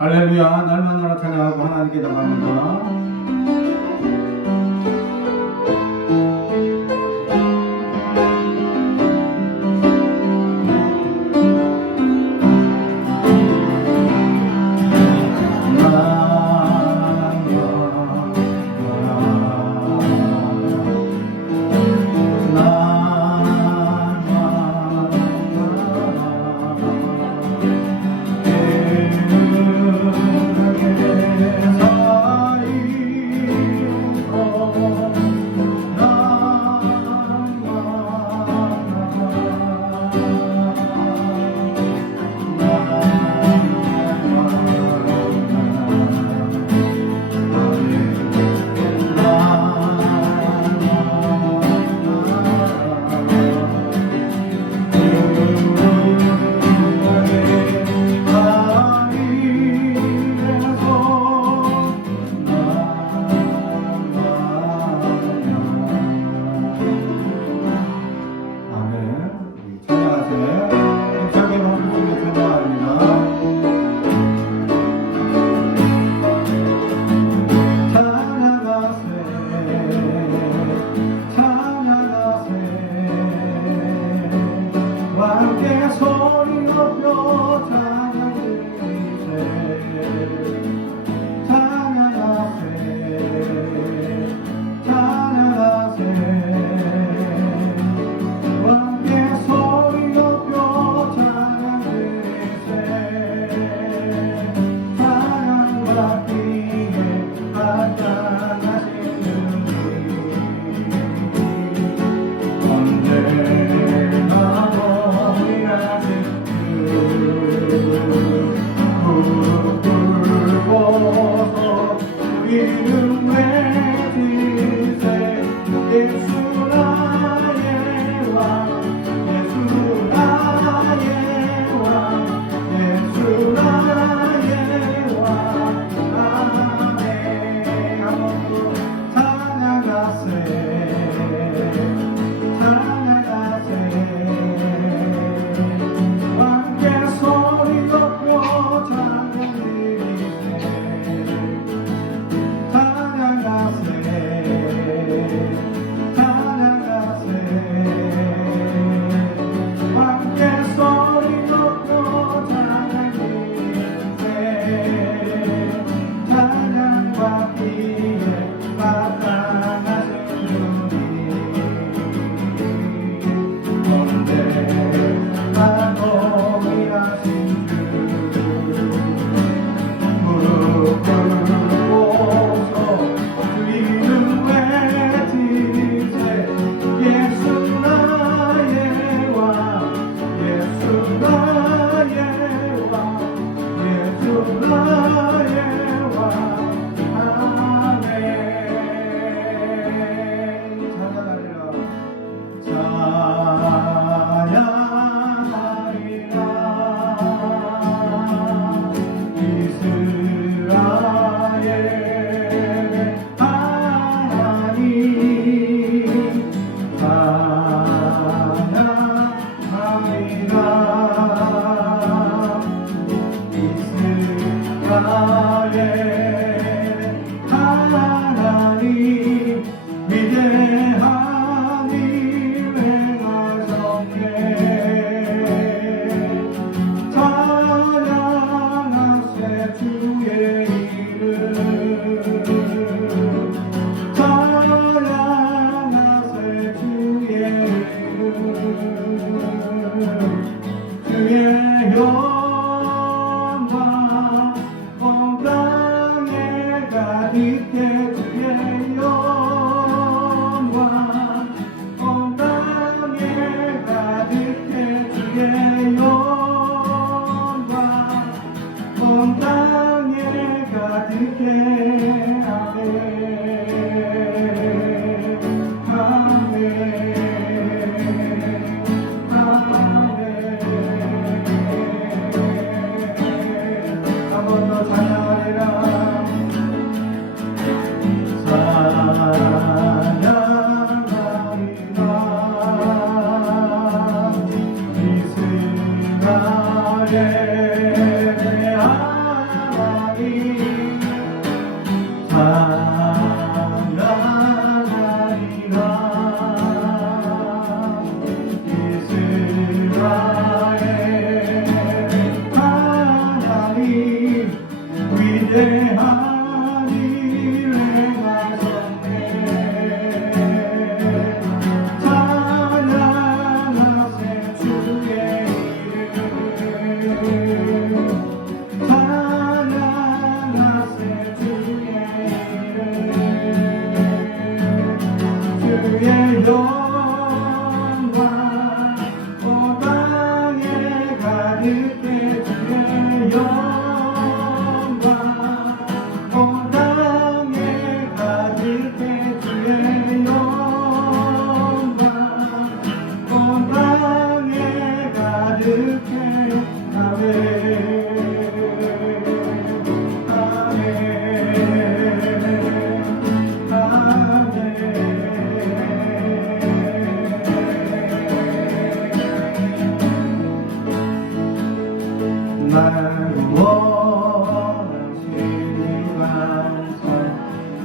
할렐루야. 날만 나라 찬양하고 하나님께 나갑니다.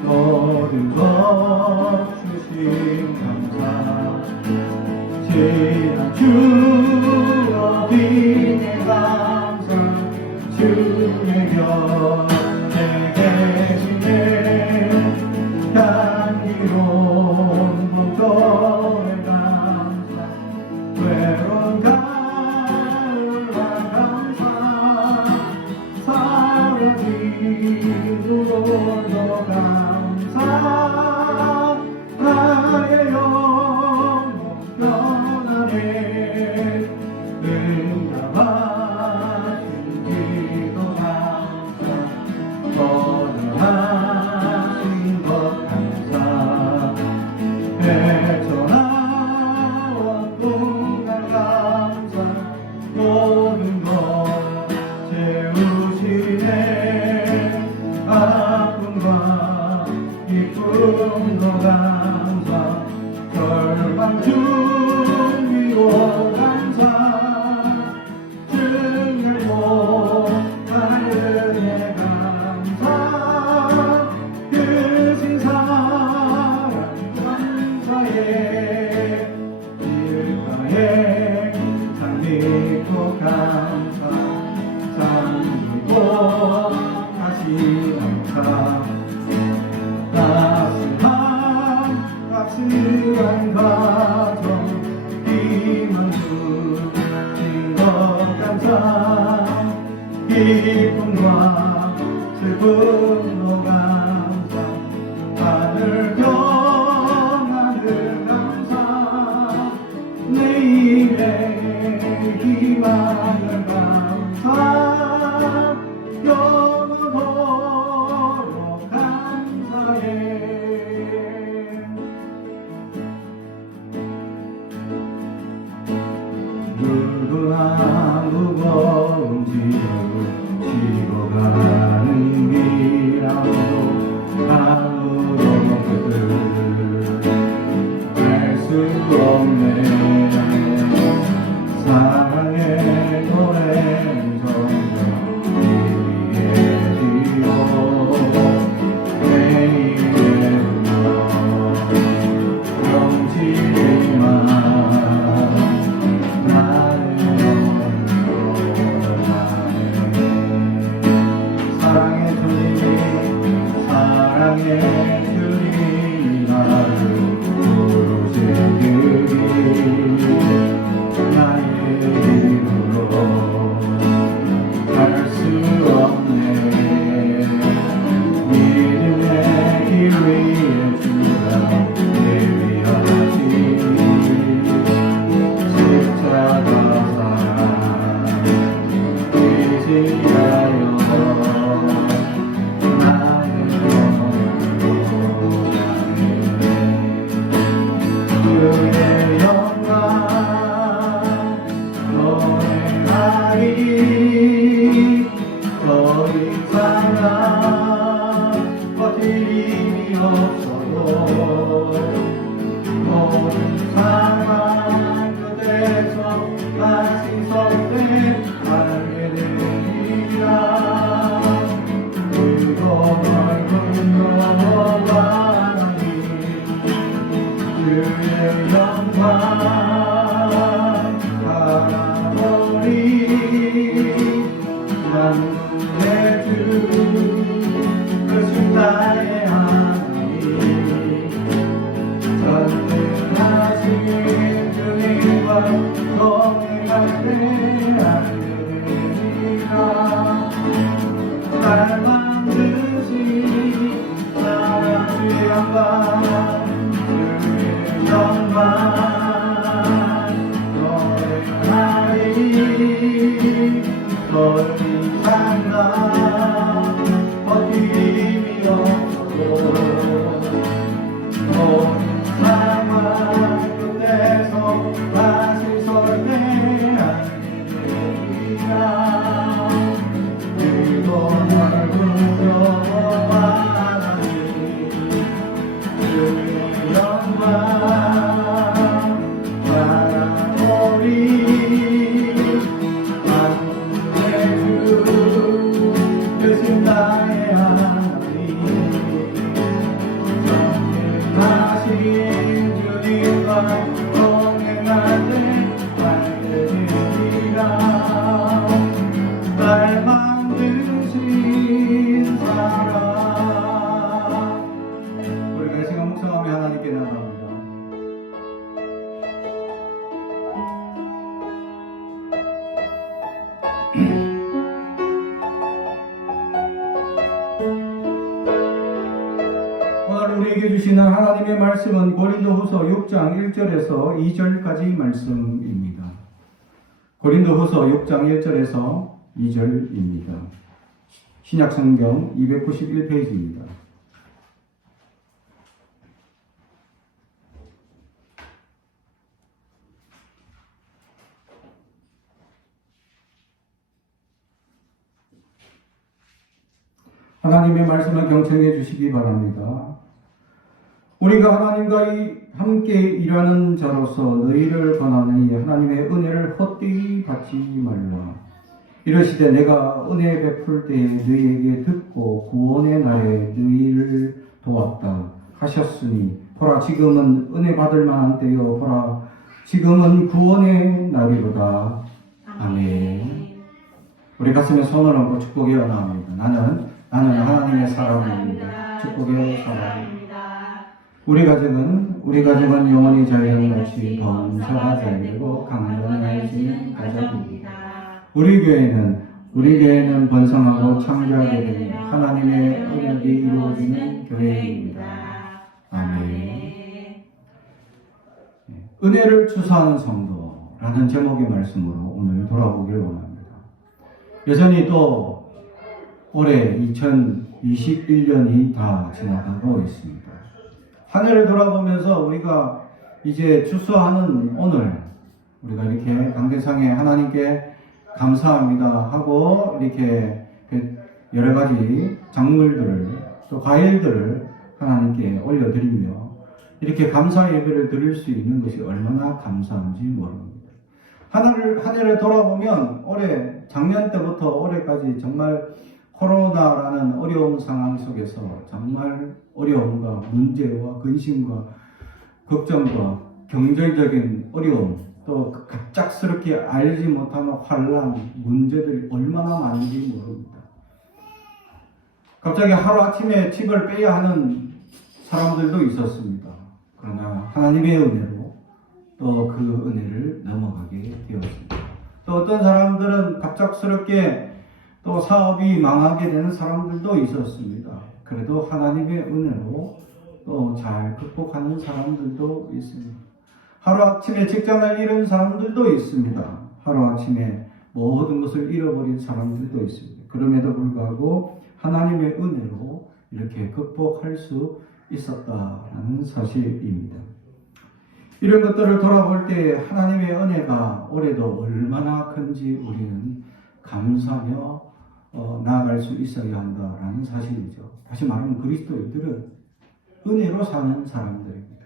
모든 것 주신 감사 지난 추억이 감사 주의 곁에 계시네 향기로운 무더의 감사 외로운 가을과 감사 사라진 눈물도 감사 나의 영혼 변하네 응답하신 기도 감사 떠나신 것 감사 헤쳐나왔던 날 감사 모든 것 채우시네 아픔과 기쁨도 감사 절망 중이고 감사 증을 못할 은혜 감사 크신 사랑 감사해 일가에 장미도 감사 장미고 다시 감사 따스한 가정 희망 주신 것 감사 기쁨과 슬픔도 감사 하늘 평안을 감사 내일의 희망을 감사 영원토록 감사해 누구나 무거운 짐을 지고 가는 미라도 아무도 그들 알 수 없네 사랑의 노래는 점점 희미해지고 내일의 넘치지만 사랑의 주님이 나를 부르신 그리 나의 힘으로 할 수 없네 믿음의 길 위에 주가 예비하신 십자가 사랑 의지하여 그의 영광 노래하리 더 이상 나 버틸 힘이 없어도 모든 상황 그대서 다시 선택 알게 되리라 그거 넓은 너와니 주의 영광 바라보리 만군의 주 크신 나의 하나님 전능하신 주님과 동행할 때 알게 되리라 날 만드신 사랑 주의 영광 영광 노래하리 더 이상 나 버틸 힘이 없고 모든 상황 끝에서 다시 설 때 알게 우리에게 주시는 하나님의 말씀은 고린도후서 6장 1절에서 2절까지 말씀입니다. 고린도후서 6장 1절에서 2절입니다. 신약성경 291페이지입니다. 하나님의 말씀을 경청해 주시기 바랍니다. 우리가 하나님과 함께 일하는 자로서 너희를 권하느니 하나님의 은혜를 헛되이 받지 말라. 이러시되 내가 은혜 베풀 때에 너희에게 듣고 구원의 날에 너희를 도왔다 하셨으니 보라 지금은 은혜 받을 만한 때요 보라 지금은 구원의 날이로다. 아멘. 우리 가슴에 손을 얹고 축복의 언어합니다. 나는 하나님의 사람입니다. 축복의 사람입니다. 우리 가정은 영원히 자연같이 범사가 잘되고 강건해지는 가족입니다. 우리 교회는 번성하고 창조하게 되는 하나님의 언약이 이루어지는 교회입니다. 아멘. 은혜를 추수하는 성도라는 제목의 말씀으로 오늘 돌아보기를 원합니다. 여전히 또 올해 2021년이 다 지나가고 있습니다. 한 해를 돌아보면서 우리가 이제 추수하는 오늘 우리가 이렇게 강대상에 하나님께 감사합니다 하고 이렇게 여러 가지 작물들을 또 과일들을 하나님께 올려드리며 이렇게 감사 예배를 드릴 수 있는 것이 얼마나 감사한지 모릅니다. 한 해를 돌아보면 작년 때부터 올해까지 정말 코로나라는 어려운 상황 속에서 정말 어려움과 문제와 근심과 걱정과 경제적인 어려움 또 갑작스럽게 알지 못하는 환란 문제들이 얼마나 많은지 모릅니다. 갑자기 하루아침에 집을 빼야 하는 사람들도 있었습니다. 그러나 하나님의 은혜로 또 그 은혜를 넘어가게 되었습니다. 또 어떤 사람들은 갑작스럽게 또 사업이 망하게 되는 사람들도 있었습니다. 그래도 하나님의 은혜로 또 잘 극복하는 사람들도 있습니다. 하루아침에 직장을 잃은 사람들도 있습니다. 하루아침에 모든 것을 잃어버린 사람들도 있습니다. 그럼에도 불구하고 하나님의 은혜로 이렇게 극복할 수 있었다는 사실입니다. 이런 것들을 돌아볼 때 하나님의 은혜가 올해도 얼마나 큰지 우리는 감사하며 나아갈 수 있어야 한다라는 사실이죠. 다시 말하면 그리스도인들은 은혜로 사는 사람들입니다.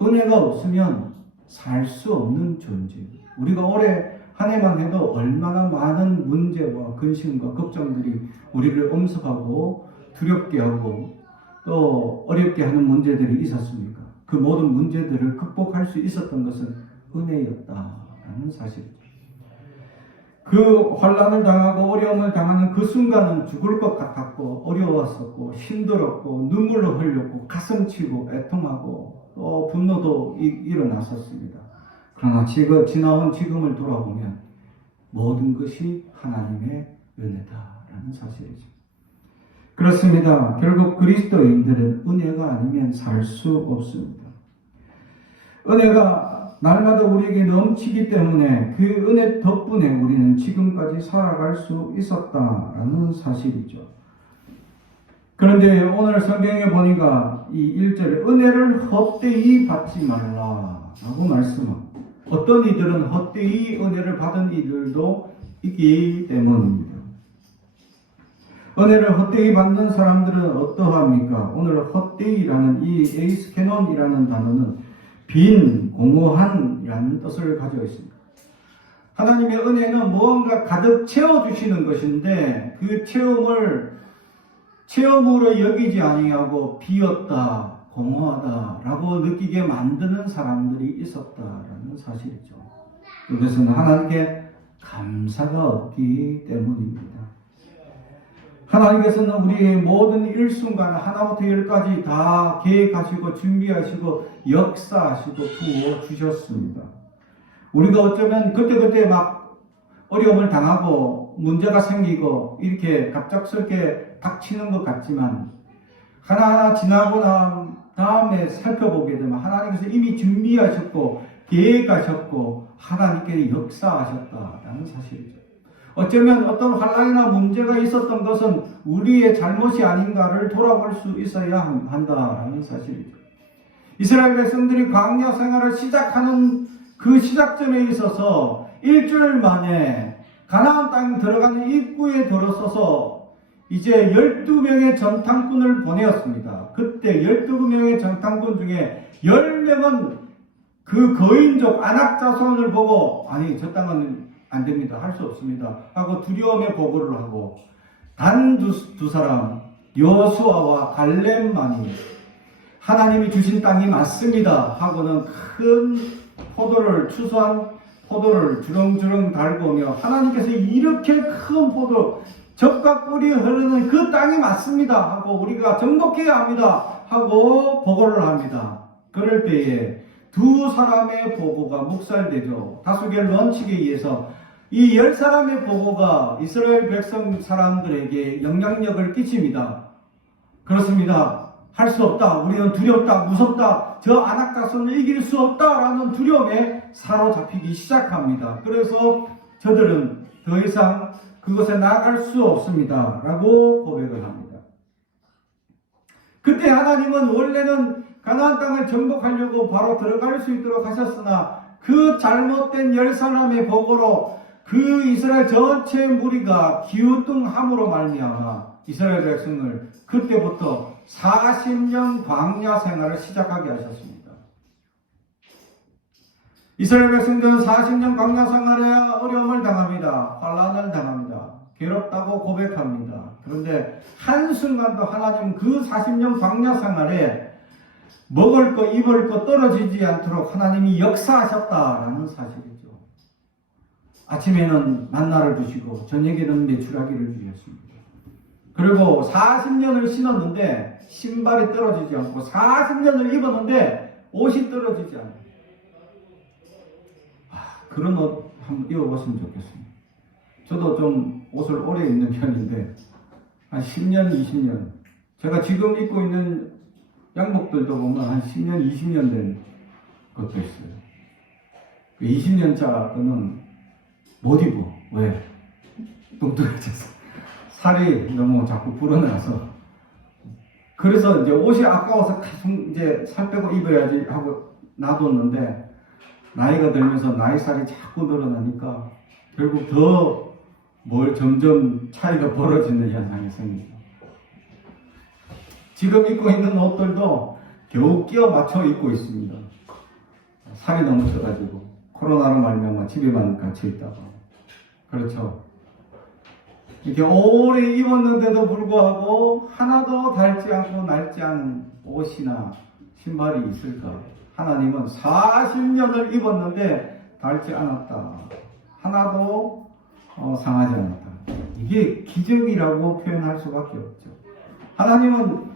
은혜가 없으면 살 수 없는 존재입니다. 우리가 올해 한 해만 해도 얼마나 많은 문제와 근심과 걱정들이 우리를 엄습하고 두렵게 하고 또 어렵게 하는 문제들이 있었습니까? 그 모든 문제들을 극복할 수 있었던 것은 은혜였다라는 사실이죠. 그 환난을 당하고 어려움을 당하는 그 순간은 죽을 것 같았고 어려웠었고 힘들었고 눈물로 흘렸고 가슴치고 애통하고 또 분노도 일어났었습니다. 그러나 지나온 지금을 돌아보면 모든 것이 하나님의 은혜다라는 사실이죠. 그렇습니다. 결국 그리스도인들은 은혜가 아니면 살 수 없습니다. 은혜가 날마다 우리에게 넘치기 때문에 그 은혜 덕분에 우리는 지금까지 살아갈 수 있었다라는 사실이죠. 그런데 오늘 성경에 보니까 이 1절에 은혜를 헛되이 받지 말라라고 말씀합니다. 어떤 이들은 헛되이 은혜를 받은 이들도 있기 때문입니다. 은혜를 헛되이 받는 사람들은 어떠합니까? 오늘 헛되이라는 이 에이스케논이라는 단어는 빈, 공허한이라는 뜻을 가지고 있습니다. 하나님의 은혜는 무언가 가득 채워주시는 것인데 그 체험으로 여기지 아니하고 비었다, 공허하다라고 느끼게 만드는 사람들이 있었다라는 사실이죠. 그것은 하나님께 감사가 없기 때문입니다. 하나님께서는 우리의 모든 일순간 하나부터 열까지 다 계획하시고 준비하시고 역사하시고 부어주셨습니다. 우리가 어쩌면 그때그때 막 어려움을 당하고 문제가 생기고 이렇게 갑작스럽게 닥치는 것 같지만 하나하나 지나고 난 다음에 살펴보게 되면 하나님께서 이미 준비하셨고 계획하셨고 하나님께 역사하셨다라는 사실이죠. 어쩌면 어떤 환난이나 문제가 있었던 것은 우리의 잘못이 아닌가를 돌아볼 수 있어야 한다라는 사실이죠. 이스라엘 백성들이 광야 생활을 시작하는 그 시작점에 있어서 일주일 만에 가나안 땅 들어가는 입구에 들어서서 이제 12명의 전탐꾼을 보내었습니다. 그때 12명의 전탐꾼 중에 10명은 그 거인족 아낙 자손을 보고 아니 저 땅은 안 됩니다. 할 수 없습니다. 하고 두려움의 보고를 하고 단 두 사람 여호수아와 갈렙만이 하나님이 주신 땅이 맞습니다. 하고는 큰 포도를 추수한 포도를 주렁주렁 달고 오며 하나님께서 이렇게 큰 포도 젖과 꿀이 흐르는 그 땅이 맞습니다. 하고 우리가 정복해야 합니다. 하고 보고를 합니다. 그럴 때에 두 사람의 보고가 묵살되죠. 다수결 원칙에 의해서 이 10사람의 보고가 이스라엘 백성 사람들에게 영향력을 끼칩니다. 그렇습니다. 할 수 없다. 우리는 두렵다. 무섭다. 저 아낙 자손을 이길 수 없다라는 두려움에 사로잡히기 시작합니다. 그래서 저들은 더 이상 그곳에 나아갈 수 없습니다. 라고 고백을 합니다. 그때 하나님은 원래는 가나안 땅을 정복하려고 바로 들어갈 수 있도록 하셨으나 그 잘못된 10사람의 보고로 그 이스라엘 전체 무리가 기우뚱함으로 말미암아 이스라엘 백성을 그때부터 40년 광야 생활을 시작하게 하셨습니다. 이스라엘 백성들은 40년 광야 생활에 어려움을 당합니다. 환난을 당합니다. 괴롭다고 고백합니다. 그런데 한순간도 하나님은 그 40년 광야 생활에 먹을 거 입을 거 떨어지지 않도록 하나님이 역사하셨다라는 사실이죠. 아침에는 만나를 주시고 저녁에는 메추라기를 주셨습니다. 그리고 40년을 신었는데 신발이 떨어지지 않고 40년을 입었는데 옷이 떨어지지 않아요. 그런 옷 한번 입어봤으면 좋겠습니다. 저도 좀 옷을 오래 입는 편인데 한 10년, 20년 제가 지금 입고 있는 양복들도 보면 한 10년, 20년 된 것도 있어요. 20년차 거는 못 입어. 왜? 뚱뚱해져서 살이 너무 자꾸 불어나서 그래서 이제 옷이 아까워서 계속 이제 살 빼고 입어야지 하고 놔뒀는데 나이가 들면서 나이 살이 자꾸 늘어나니까 결국 더 뭘 점점 차이가 벌어지는 현상이 생깁니다. 지금 입고 있는 옷들도 겨우 끼워 맞춰 입고 있습니다. 살이 너무 쪄가지고 코로나로 말미암아 집에만 갇혀 있다가 그렇죠. 이렇게 오래 입었는데도 불구하고 하나도 닳지 않고 낡지 않은 옷이나 신발이 있을까? 하나님은 40년을 입었는데 닳지 않았다. 하나도 상하지 않았다. 이게 기적이라고 표현할 수밖에 없죠. 하나님은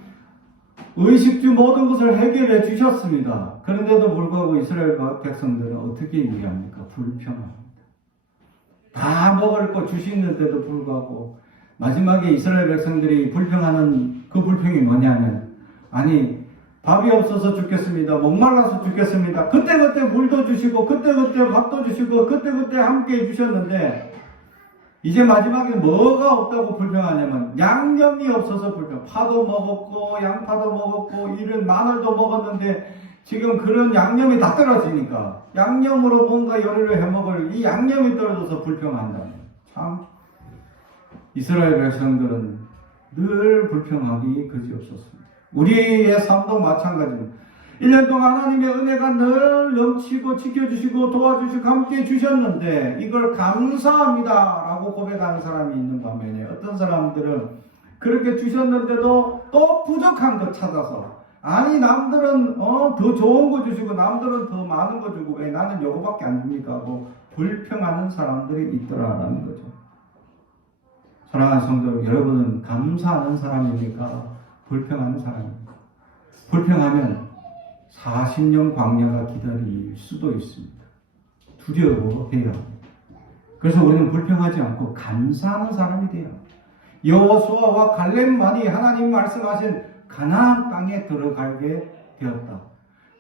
의식주 모든 것을 해결해 주셨습니다. 그런데도 불구하고 이스라엘 백성들은 어떻게 이해합니까? 불평합니다. 다 먹을 거 주시는데도 불구하고 마지막에 이스라엘 백성들이 불평하는 그 불평이 뭐냐면 아니 밥이 없어서 죽겠습니다. 목말라서 죽겠습니다. 그때그때 물도 주시고 그때그때 밥도 주시고 그때그때 함께 해주셨는데 이제 마지막에 뭐가 없다고 불평하냐면 양념이 없어서 불평. 파도 먹었고 양파도 먹었고 이런 마늘도 먹었는데 지금 그런 양념이 다 떨어지니까 양념으로 뭔가 요리를 해먹을 이 양념이 떨어져서 불평한다. 참 이스라엘 백성들은 늘 불평하기 그지없었습니다. 우리의 삶도 마찬가지입니다. 1년 동안 하나님의 은혜가 늘 넘치고 지켜주시고 도와주시고 함께 해주셨는데 이걸 감사합니다 라고 고백하는 사람이 있는 반면에 어떤 사람들은 그렇게 주셨는데도 또 부족한 것 찾아서 아니 남들은 더 좋은 거 주시고 남들은 더 많은 거 주고 왜 나는 요거밖에 안 줍니까 하고 불평하는 사람들이 있더라라는 거죠. 사랑하는 성도 여러분은 감사하는 사람입니까? 불평하는 사람입니까? 불평하면 40년 광야가 기다릴 수도 있습니다. 두려워해야 합니다. 그래서 우리는 불평하지 않고 감사하는 사람이 돼요. 여호수아와 갈렙만이 하나님 말씀하신 가나안 땅에 들어가게 되었다.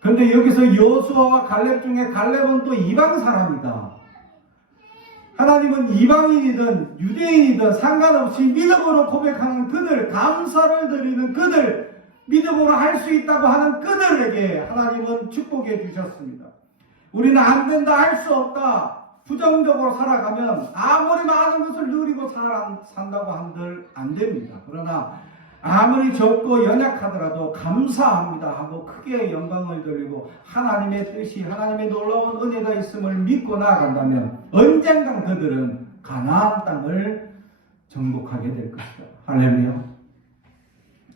그런데 여기서 여호수아와 갈렙 중에 갈렙은 또 이방 사람이다. 하나님은 이방인이든 유대인이든 상관없이 믿음으로 고백하는 그들, 감사를 드리는 그들, 믿음으로 할 수 있다고 하는 그들에게 하나님은 축복해 주셨습니다. 우리는 안 된다, 할 수 없다, 부정적으로 살아가면 아무리 많은 것을 누리고 산다고 한들 안 됩니다. 그러나 아무리 적고 연약하더라도 감사합니다 하고 크게 영광을 돌리고 하나님의 뜻이, 하나님의 놀라운 은혜가 있음을 믿고 나아간다면 언젠간 그들은 가나안 땅을 정복하게 될 것이다. 할렐루야.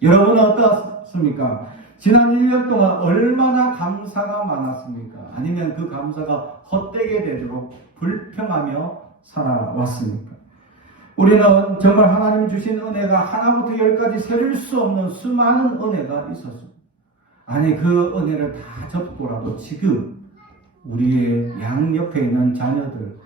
여러분은 어떻습니까? 지난 1년 동안 얼마나 감사가 많았습니까? 아니면 그 감사가 헛되게 되도록 불평하며 살아왔습니까? 우리는 정말 하나님 주신 은혜가 하나부터 열까지 세릴 수 없는 수많은 은혜가 있었습니다. 아니, 그 은혜를 다 접고라도 지금 우리의 양옆에 있는 자녀들,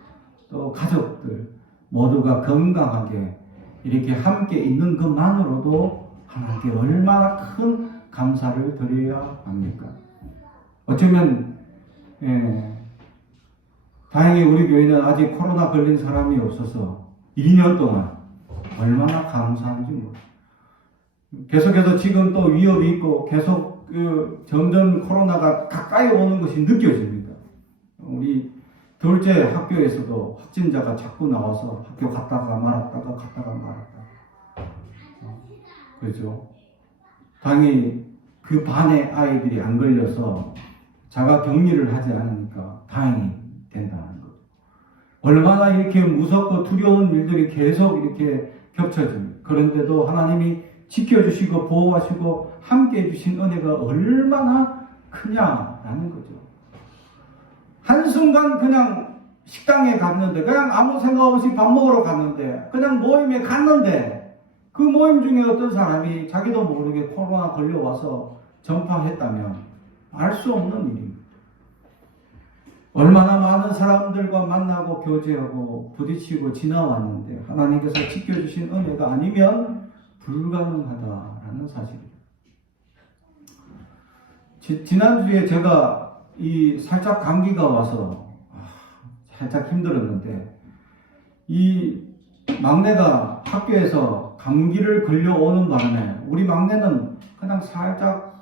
또 가족들 모두가 건강하게 이렇게 함께 있는 것만으로도 하나님께 얼마나 큰 감사를 드려야 합니까? 어쩌면 다행히 우리 교회는 아직 코로나 걸린 사람이 없어서 2년 동안 얼마나 감사한지 모르겠어요. 계속해서 지금 또 위협이 있고 계속 점점 코로나가 가까이 오는 것이 느껴집니다. 우리 둘째 학교에서도 확진자가 자꾸 나와서 학교 갔다가 말았다가 그렇죠. 당연히 그 반의 아이들이 안 걸려서 자가 격리를 하지 않으니까 다행히 된다는 거죠. 얼마나 이렇게 무섭고 두려운 일들이 계속 이렇게 겹쳐집니다. 그런데도 하나님이 지켜주시고 보호하시고 함께 해주신 은혜가 얼마나 크냐라는 거죠. 한순간 그냥 식당에 갔는데, 그냥 아무 생각 없이 밥 먹으러 갔는데, 그냥 모임에 갔는데, 그 모임 중에 어떤 사람이 자기도 모르게 코로나 걸려와서 전파했다면 알 수 없는 일입니다. 얼마나 많은 사람들과 만나고 교제하고 부딪히고 지나왔는데 하나님께서 지켜주신 은혜가 아니면 불가능하다라는 사실입니다. 지난주에 제가 살짝 감기가 와서 살짝 힘들었는데, 이 막내가 학교에서 감기를 걸려오는 바람에 우리 막내는 그냥 살짝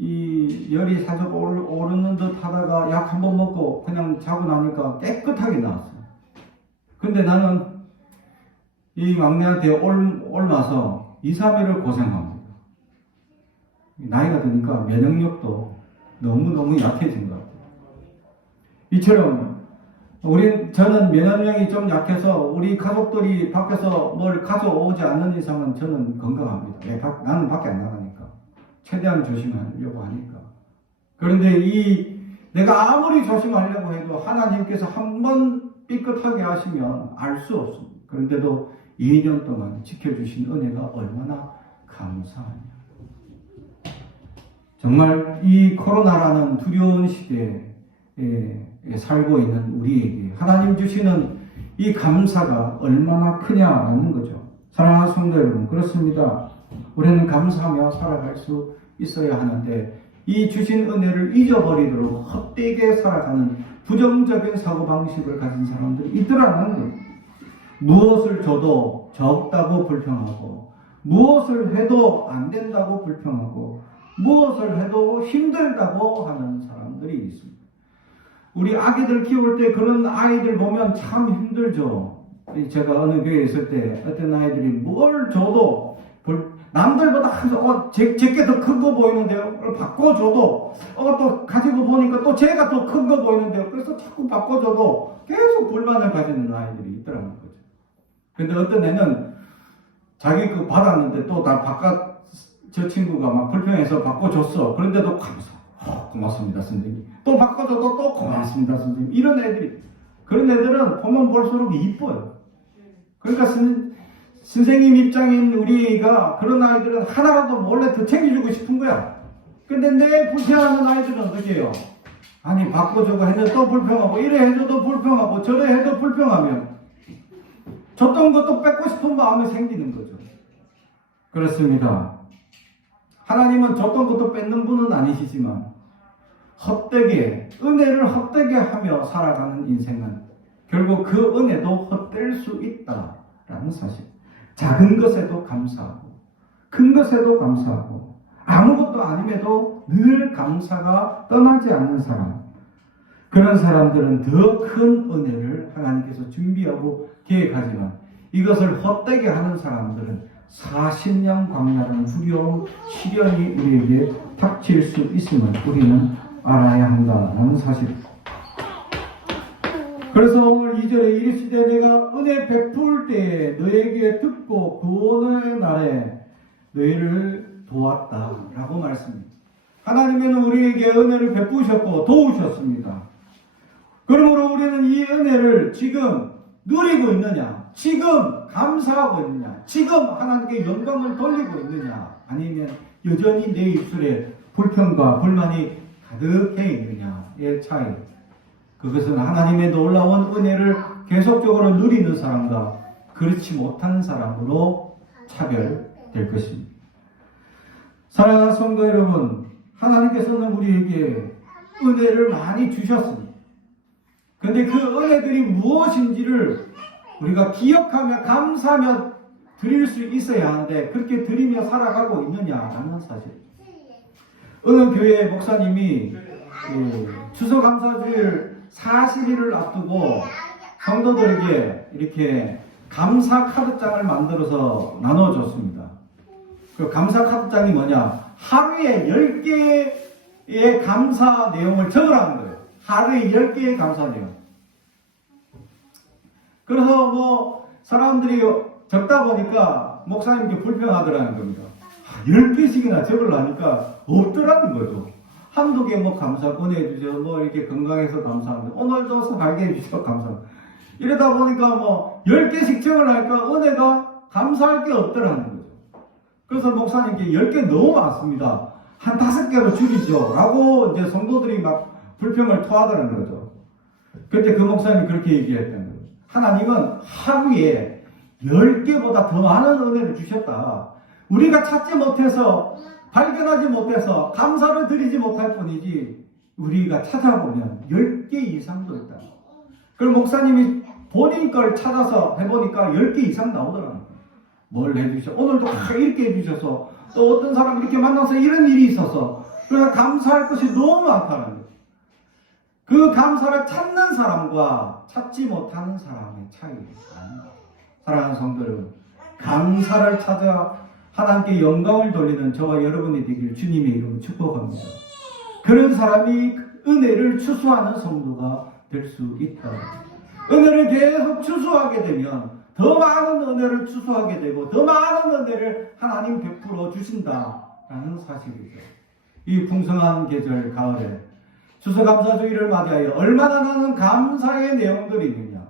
열이 살짝 오르는 듯 하다가 약 한 번 먹고 그냥 자고 나니까 깨끗하게 나왔어요. 근데 나는 이 막내한테 옮아서 2, 3일을 고생합니다. 나이가 드니까 면역력도 너무너무 약해진 것 같아요. 이처럼 저는 면역력이 좀 약해서 우리 가족들이 밖에서 뭘 가져오지 않는 이상은 저는 건강합니다. 나는 밖에 안 나가니까. 최대한 조심하려고 하니까. 그런데 내가 아무리 조심하려고 해도 하나님께서 한번 삐끗하게 하시면 알 수 없습니다. 그런데도 2년 동안 지켜주신 은혜가 얼마나 감사하냐. 정말 이 코로나라는 두려운 시대에 살고 있는 우리에게 하나님 주시는 이 감사가 얼마나 크냐라는 거죠. 사랑하는 성도 여러분, 그렇습니다. 우리는 감사하며 살아갈 수 있어야 하는데 이 주신 은혜를 잊어버리도록 헛되게 살아가는 부정적인 사고방식을 가진 사람들이 있더라는 거예요. 무엇을 줘도 적다고 불평하고, 무엇을 해도 안 된다고 불평하고, 무엇을 해도 힘들다고 하는 사람들이 있습니다. 우리 아기들 키울 때 그런 아이들 보면 참 힘들죠. 제가 어느 교회에 있을 때 어떤 아이들이 뭘 줘도 남들보다 제게 더 큰 거 보이는데요. 바꿔줘도 또 가지고 보니까 또 제가 더 큰 거 보이는데요. 그래서 자꾸 바꿔줘도 계속 불만을 가지는 아이들이 있더라는 거죠. 근데 어떤 애는 자기 그 받았는데 또 다 저 친구가 막 불평해서 바꿔줬어. 그런데도 고맙습니다 선생님. 또 바꿔줘도 또 고맙습니다 선생님. 이런 애들이, 그런 애들은 보면 볼수록 이뻐요. 그러니까 선생님 입장인 우리가 그런 아이들은 하나라도 몰래 더 챙겨주고 싶은 거야. 근데 내 불평하는 아이들은 어떻게 해요? 아니 바꿔주고 했는데 또 불평하고, 이래 해줘도 불평하고 저래 해도 불평하면 줬던 것도 뺏고 싶은 마음이 생기는 거죠. 그렇습니다. 하나님은 줬던 것도 뺏는 분은 아니시지만 헛되게 은혜를 헛되게 하며 살아가는 인생은 결국 그 은혜도 헛될 수 있다라는 사실. 작은 것에도 감사하고 큰 것에도 감사하고 아무것도 아님에도 늘 감사가 떠나지 않는 사람, 그런 사람들은 더 큰 은혜를 하나님께서 준비하고 계획하지만 이것을 헛되게 하는 사람들은 40년 광야라는 두려운 시련이 우리에게 닥칠 수 있음을 우리는 알아야 한다는 사실입니다. 그래서 오늘 2절에 이르시되 내가 은혜 베풀 때에 너에게 듣고 구원의 날에 너희를 도왔다 라고 말씀합니다. 하나님은 우리에게 은혜를 베푸셨고 도우셨습니다. 그러므로 우리는 이 은혜를 지금 누리고 있느냐, 지금 감사하고 있느냐, 지금 하나님께 영광을 돌리고 있느냐, 아니면 여전히 내 입술에 불평과 불만이 가득해 있느냐의 차이. 그것은 하나님의 놀라운 은혜를 계속적으로 누리는 사람과 그렇지 못한 사람으로 차별될 것입니다. 사랑하는 성도 여러분, 하나님께서는 우리에게 은혜를 많이 주셨습니다. 그런데 그 은혜들이 무엇인지를 우리가 기억하며 감사하며 드릴 수 있어야 하는데 그렇게 드리며 살아가고 있느냐라는 사실. 어느 교회 목사님이 추수감사주일 40일을 앞두고 성도들에게 이렇게 감사 카드장을 만들어서 나눠줬습니다. 그 감사 카드장이 뭐냐? 하루에 10개의 감사 내용을 적으라는 거예요. 하루에 10개의 감사 내용. 그래서 사람들이 적다 보니까 목사님께 불평하더라는 겁니다. 10개씩이나 적으려니까 없더라는 거죠. 한두 개 감사 보내주셔서 이렇게 건강해서 감사합니다. 오늘도 살게 해주셔서 감사합니다. 이러다 보니까 10개씩 적으려니까 은혜가 감사할 게 없더라는 거죠. 그래서 목사님께 10개 너무 많습니다. 한 5개로 줄이죠. 라고 이제 성도들이 막 불평을 토하더라는 거죠. 그때 그 목사님이 그렇게 얘기했다는 거예요. 하나님은 하루에 10개보다 더 많은 은혜를 주셨다. 우리가 찾지 못해서 발견하지 못해서 감사를 드리지 못할 뿐이지 우리가 찾아보면 10개 이상도 있다. 그럼 목사님이 본인 걸 찾아서 해보니까 10개 이상 나오더라고요. 뭘 해주셔? 오늘도 이렇게 해주셔서 또 어떤 사람 이렇게 만나서 이런 일이 있어서 그래서 감사할 것이 너무 많다는 거예요. 그 감사를 찾는 사람과 찾지 못하는 사람의 차이입니다. 사랑하는 성도 여러분, 감사를 찾아 하나님께 영광을 돌리는 저와 여러분이 되길 주님의 이름으로 축복합니다. 그런 사람이 은혜를 추수하는 성도가 될 수 있다. 은혜를 계속 추수하게 되면 더 많은 은혜를 추수하게 되고 더 많은 은혜를 하나님 베풀어 주신다라는 사실이죠. 이 풍성한 계절 가을에 추수감사주일을 맞이하여 얼마나 많은 감사의 내용들이 있느냐.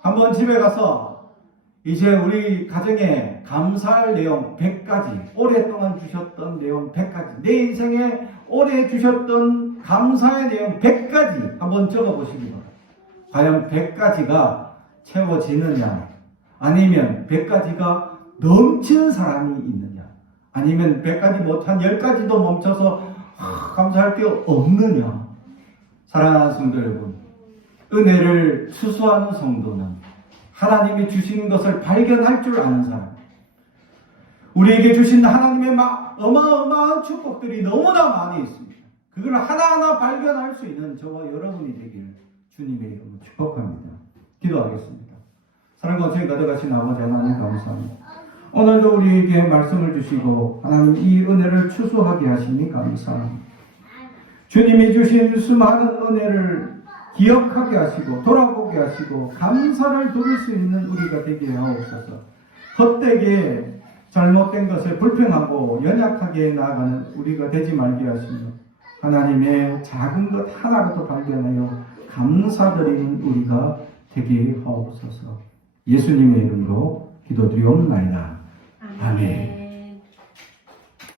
한번 집에 가서 이제 우리 가정에 감사할 내용 100가지, 오랫동안 주셨던 내용 100가지, 내 인생에 오래 주셨던 감사의 내용 100가지 한번 적어보시기 바랍니다. 과연 100가지가 채워지느냐, 아니면 100가지가 넘치는 사람이 있느냐, 아니면 100가지 못한 10가지도 멈춰서 감사할 게 없느냐. 사랑하는 성도 여러분, 은혜를 추수하는 성도는 하나님이 주신 것을 발견할 줄 아는 사람, 우리에게 주신 하나님의 어마어마한 축복들이 너무나 많이 있습니다. 그걸 하나하나 발견할 수 있는 저와 여러분이 되길 주님의 이름으로 축복합니다. 기도하겠습니다. 사랑과 죄 가져가신 아버지 하나님 감사합니다. 오늘도 우리에게 말씀을 주시고 하나님 이 은혜를 추수하게 하시니 감사합니다. 주님이 주신 수많은 은혜를 기억하게 하시고 돌아보게 하시고 감사를 드릴 수 있는 우리가 되게 하옵소서. 헛되게 잘못된 것을 불평하고 연약하게 나아가는 우리가 되지 말게 하시며 하나님의 작은 것 하나라도 발견하여 감사드리는 우리가 되게 하옵소서. 예수님의 이름으로 기도드리옵나이다. 아멘.